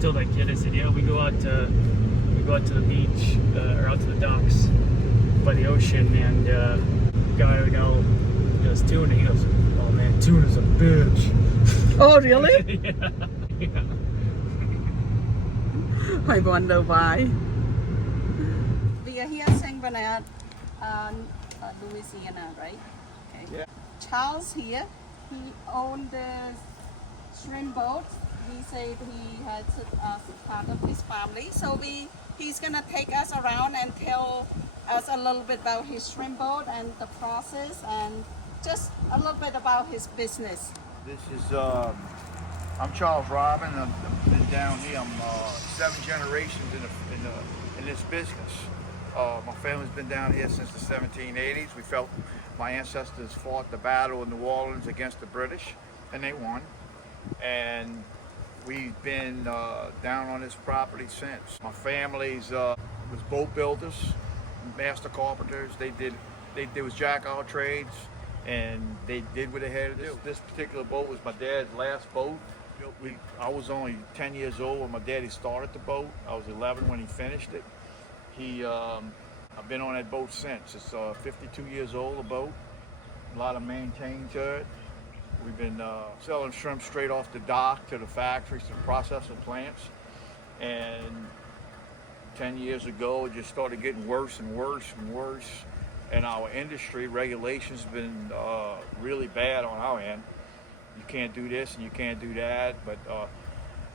told that kid, I said, we go out to the beach or out to the docks by the ocean, and guy does tuna. He goes, "Oh man, tuna's a bitch." Oh, really? Yeah. I wonder why. We are here in Saint Bernard, Louisiana, right? Okay. Yeah. Charles here, he owned the shrimp boat. He said he had part of his family, so he's gonna take us around and tell us a little bit about his shrimp boat and the process, and just a little bit about his business. This is, I'm Charles Robin. I've been down here. I'm 7 generations in this business. My family's been down here since the 1780s. We felt my ancestors fought the battle in New Orleans against the British, and they won. And we've been down on this property since. My family's was boat builders, master carpenters. They was jack all trades, and they did what they had to do. This particular boat was my dad's last boat. I was only 10 years old when my daddy started the boat. I was 11 when he finished it. I've been on that boat since. It's 52 years old, a boat. A lot of maintained to it. We've been selling shrimp straight off the dock to the factories, to the processing plants. And 10 years ago, it just started getting worse and worse and worse. And our industry regulations have been really bad on our end. You can't do this and you can't do that, but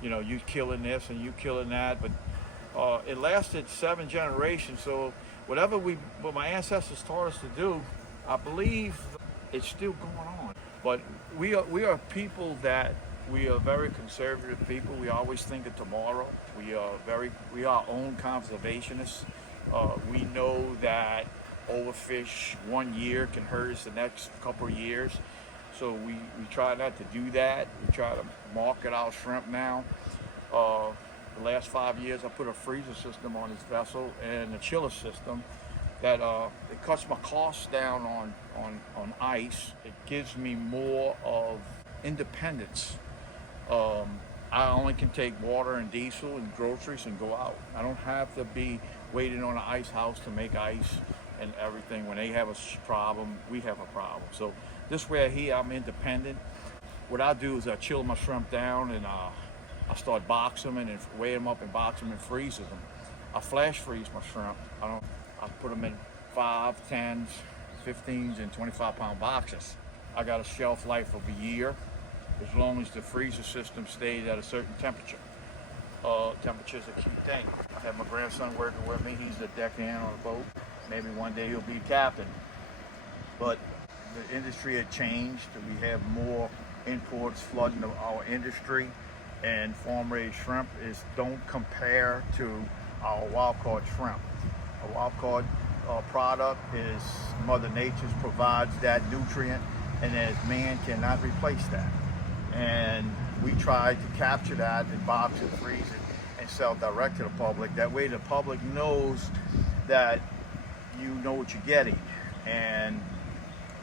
you killing this and you killing that. But it lasted 7 generations, so what my ancestors taught us to do, I believe it's still going on. But we are people that we are very conservative people. We always think of tomorrow. We are our own conservationists. We know that overfish 1 year can hurt us the next couple of years. So we try not to do that. We try to market our shrimp now. The last 5 years, I put a freezer system on this vessel and a chiller system that it cuts my costs down on ice. It gives me more of independence. I only can take water and diesel and groceries and go out. I don't have to be waiting on an ice house to make ice and everything. When they have a problem, we have a problem. So this way here, I'm independent. What I do is I chill my shrimp down and I start boxing them and weigh them up and box them and freeze them. I flash freeze my shrimp. I put them in 5, 10s, 15s, and 25-pound boxes. I got a shelf life of a year as long as the freezer system stays at a certain temperature. Temperature's a key thing. I have my grandson working with me. He's the deckhand on the boat. Maybe one day he'll be captain. But the industry had changed. We have more imports flooding our industry, and farm-raised shrimp don't compare to our wild-caught shrimp. A wild-caught product is Mother Nature's provides that nutrient, and as man cannot replace that. And we try to capture that and box and freeze it and sell direct to the public. That way the public knows that you know what you're getting. And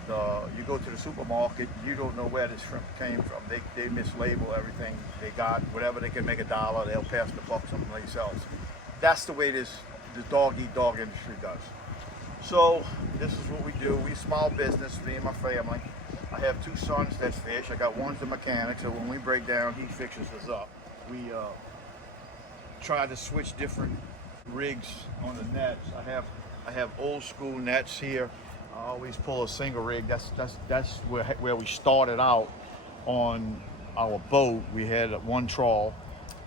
you go to the supermarket, you don't know where this shrimp came from. They mislabel everything. They got whatever they can make $1, they'll pass the buck someplace else. That's the way the dog-eat-dog industry does. So this is what we do. We small business, me and my family. I have 2 sons that fish. I got one's the mechanic, so when we break down, he fixes us up. We try to switch different rigs on the nets. I have old school nets here. I always pull a single rig. That's where we started out on our boat. We had 1 trawl,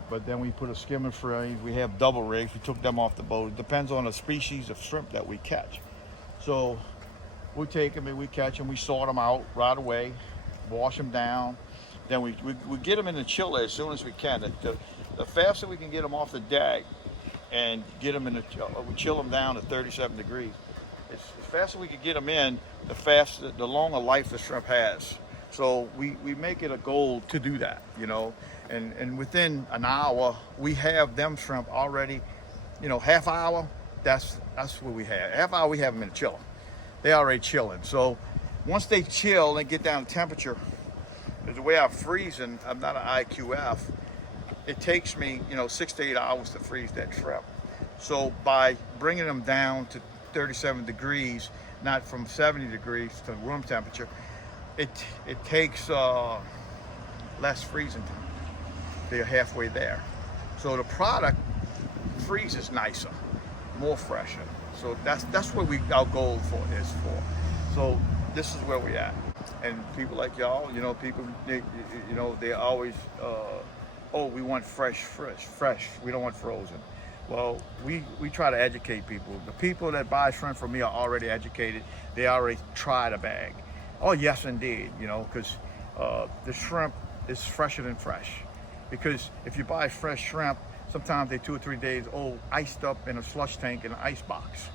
but then we put a skimming frame. We have double rigs. We took them off the boat. It depends on the species of shrimp that we catch. So we take them and we catch them. We sort them out right away, wash them down. Then we get them in the chiller as soon as we can. The faster we can get them off the deck and get them we chill them down to 37 degrees. As fast as we can get them in, the longer life the shrimp has. So we make it a goal to do that, and within an hour we have them shrimp already, half hour, that's what we have. Half hour we have them in the chiller. They're already chilling. So once they chill and get down to temperature, the way I'm freezing, I'm not an IQF, it takes me, 6 to 8 hours to freeze that shrimp. So by bringing them down to 37 degrees, not from 70 degrees to room temperature, it takes less freezing time. They're halfway there. So the product freezes nicer, more fresher. So that's what our goal is for. So this is where we're at. And people like y'all, people, they always, oh, we want fresh. We don't want frozen. Well, we try to educate people. The people that buy shrimp from me are already educated. They already tried a bag. Oh, yes, indeed, because the shrimp is fresher than fresh. Because if you buy fresh shrimp, sometimes they're 2 or 3 days old, iced up in a slush tank in an ice box.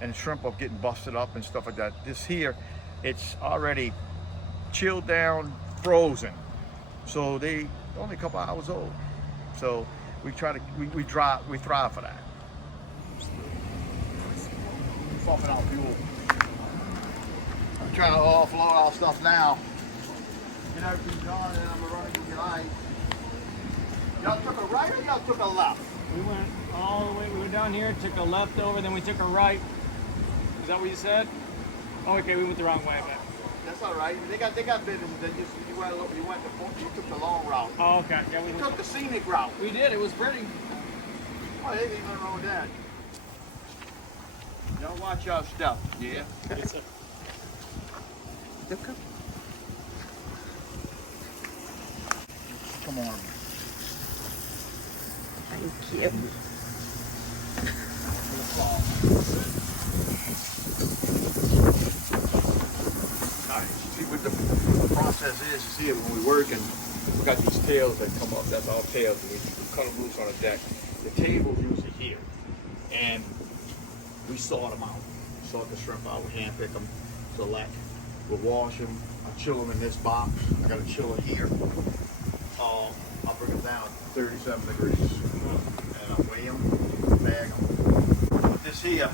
And shrimp are getting busted up and stuff like that. This here, it's already chilled down, frozen. So they only a couple hours old. So we thrive for that. Pumping out fuel. I'm trying to offload our stuff now. Get everything done, and I'm running to get ice. Y'all took a right or y'all took a left? We went all the way. We went down here, took a left over, then we took a right. Is that what you said? Oh, okay, we went the wrong way. But That's all right. They got businesses that you took the long route. oh, okay. Yeah, we You took the scenic route. We did. It was pretty. Oh, there ain't nothing wrong with that. Y'all watch your stuff, yeah? It's a, Come on. Thank you. See what the process is. You see it when we're working. We got these tails that come up. That's our tails. And we cut them loose on the deck. The table's usually here, and we sort them out. Sort the shrimp out. We hand pick them, select. We'll wash them. I chill them in this box. I got a chiller here. I'll bring them down 37 degrees, and I'll weigh them, bag them. This here.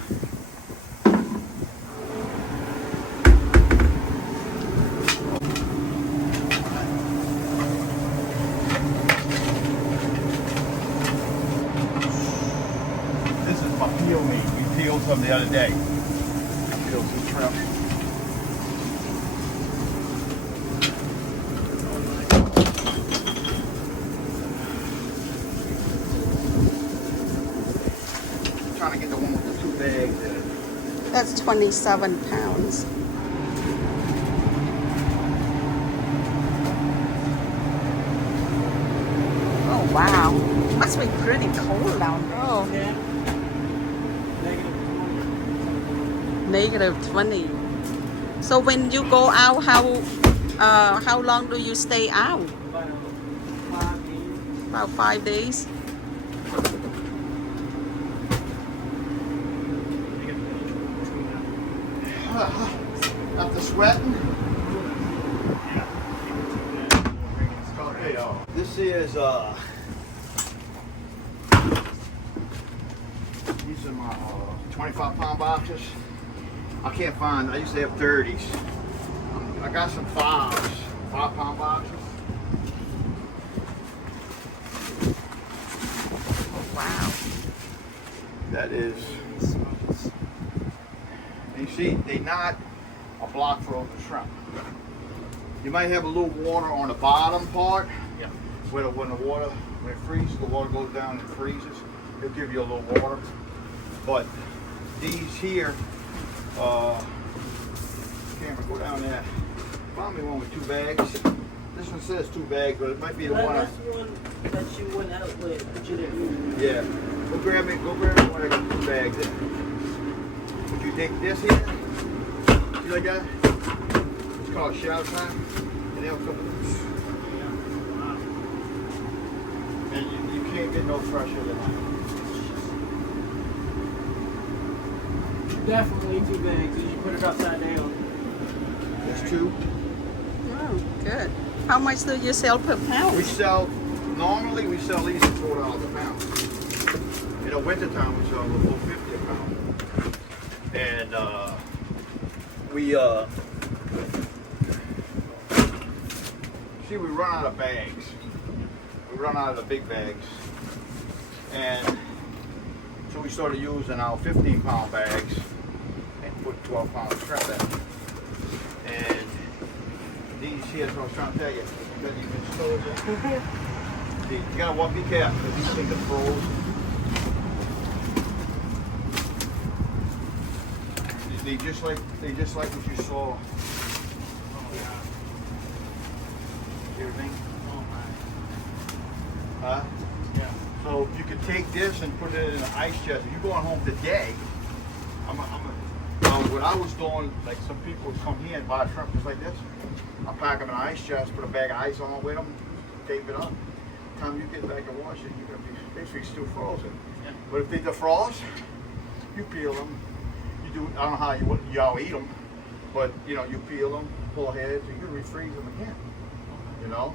This is my peel meat. We peeled some the other day. I peeled some shrimp. Trying to get the one with the 2 bags in it. That's 27 pounds. Oh, wow. Must be pretty cold down there. Oh, yeah. -20. So when you go out, how long do you stay out? About 5 days. About 5 days. After sweating. This is these are my 25-pound boxes. I can't find. I used to have 30s. I got some 5-pound boxes. Wow. That is. And you see, they're not a block frozen shrimp. You might have a little water on the bottom part. Yeah. When it freezes, the water goes down and freezes. It'll give you a little water. But these here, camera, go down there. Find me one with 2 bags. This one says 2 bags, but it might be the one. That's one that you went out with, but you didn't use. Yeah. Go grab me one that got 2 bags in. If you take this here, see like that? It's called shout time. And they'll come loose. And you can't get no fresher than that. Definitely 2 bags. You put it upside down. There's 2. Oh, good. How much do you sell per pound? Normally we sell these at $4 a pound. In the wintertime we sell them for $4.50 a pound. And we run out of bags. we run out of the big bags. And so we started using our 15-pound bags and put 12-pound shrimp in. And these here's what I was trying to tell you. That you can store them. You gotta be careful because these things are frozen. They just like what you saw. Oh yeah. Everything. Oh my. Huh? Yeah. So you could take this and put it in an ice chest. If you're going home today, what I was doing, like some people would come here and buy shrimp just like this. I pack them in an ice chest, put a bag of ice on with them, tape it up. By the time you get back and wash it, you're gonna be basically still frozen. Yeah. But if they defrost, you peel them. You do. I don't know how y'all eat them, but you know you peel them, pull heads, and you can refreeze them again. You know,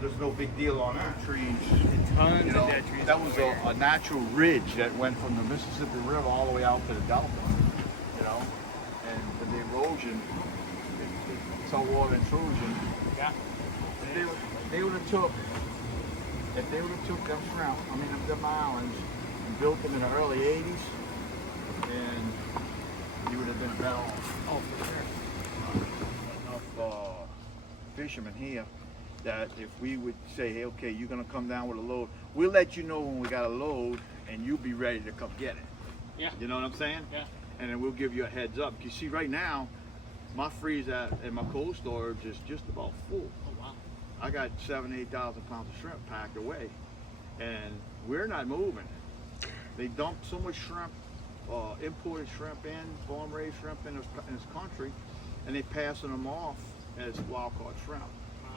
there's no big deal on that. Trees. Tons You know, of dead trees. that was a natural ridge that went from the Mississippi River all the way out to the Delta. You know, and the erosion, saltwater intrusion. Yeah. If they would have took them shrimp, them islands, and built them in the early '80s, and you would have been better off. Oh, for sure. Enough fishermen here that if we would say, hey, okay, you're gonna come down with a load, we'll let you know when we got a load, and you'll be ready to come get it. Yeah. You know what I'm saying? Yeah. And then we'll give you a heads up. You see, right now, my freezer and my cold storage is just about full. Oh wow. I got 7,000 to 8,000 pounds of shrimp packed away, and we're not moving. They dump so much shrimp, imported shrimp in, farm-raised shrimp in this country, and they passing them off as wild-caught shrimp.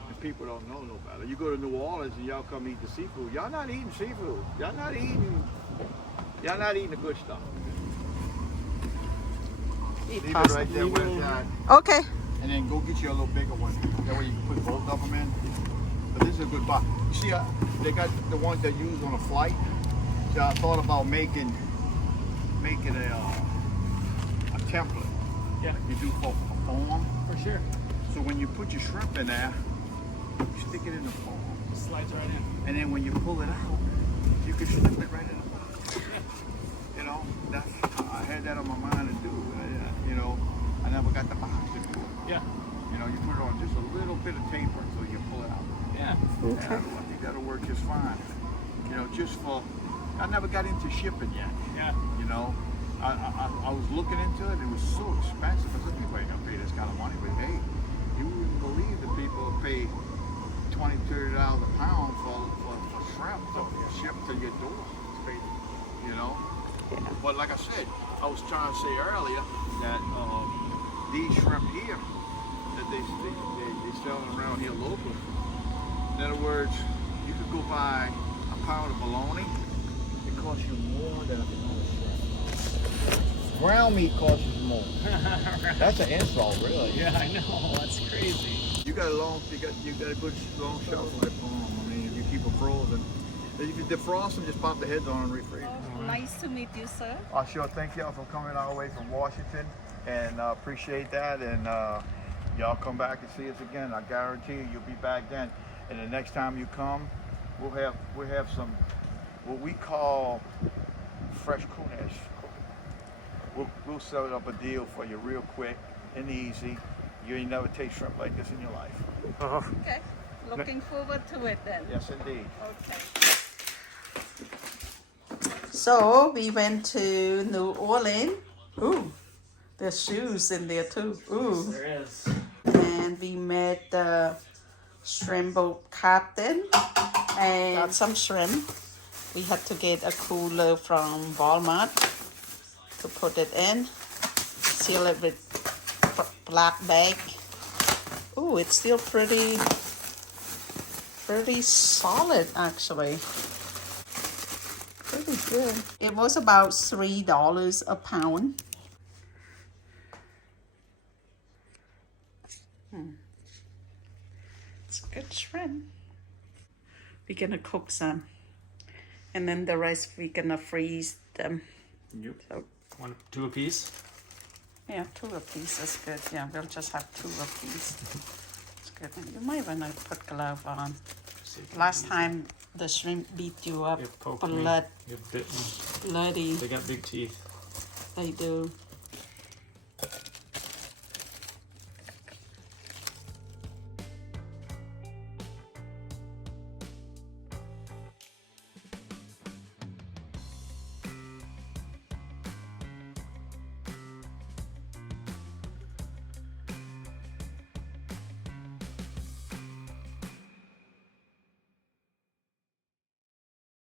And people don't know no better. You go to New Orleans and y'all come eat the seafood. Y'all not eating seafood. Y'all not eating the good stuff. Leave it right there where it's at. Okay. And then go get you a little bigger one. That way you can put both of them in. But this is a good box. You see, they got the ones that use on a flight. So I thought about making a template. Yeah. You do for foam. For sure. So when you put your shrimp in there, you stick it in the foam. Just slides right in. And then when you pull it out, you can slip it right in the box. You know, I had that on my mind to do. You know, I never got the box to do it. Yeah. You know, you put it on just a little bit of taper so you can pull it out. Yeah. Okay. Yeah, I think that'll work just fine. You know, just for, I never got into shipping yet. Yeah. You know, I was looking into it. It was so expensive. I said, people ain't gonna pay this kind of money. But hey, you wouldn't believe that people pay $20, $30 a pound for shrimp to ship to your door. It's crazy. You know. But like I said, I was trying to say earlier that these shrimp here that they selling around here local. In other words, you could go buy a pound of bologna. It costs you more than a pound of shrimp. Ground meat costs you more. That's an insult, really. Yeah, I know. That's crazy. You got a good long shelf life on them. I mean, if you keep them frozen, if you defrost them, just pop the heads on and refreeze. Oh, nice to meet you, sir. Sure. Thank y'all for coming all the way from Washington, and appreciate that. And y'all come back and see us again. I guarantee you, you'll be back then. And the next time you come, we'll have some what we call fresh coonish. We'll set up a deal for you real quick and easy. You ain't never taste shrimp like this in your life. Okay. Looking forward to it then. Yes, indeed. Okay. So we went to New Orleans. Ooh, there's shoes in there too. Ooh. There is. And we met the shrimp boat captain and some shrimp. We had to get a cooler from Walmart to put it in. Seal it with black bag. Ooh, it's still pretty solid actually. Pretty good. It was about $3 a pound. It's good shrimp. We're gonna cook some, and then the rest we're gonna freeze them. Yep. So 2 apiece. yeah, 2 apiece is good. Yeah, we'll just have 2 apiece. It's good. And you might wanna put glove on. Last time the shrimp beat you up. It poked me. Blood, It bit me. bloody. They got big teeth. They do.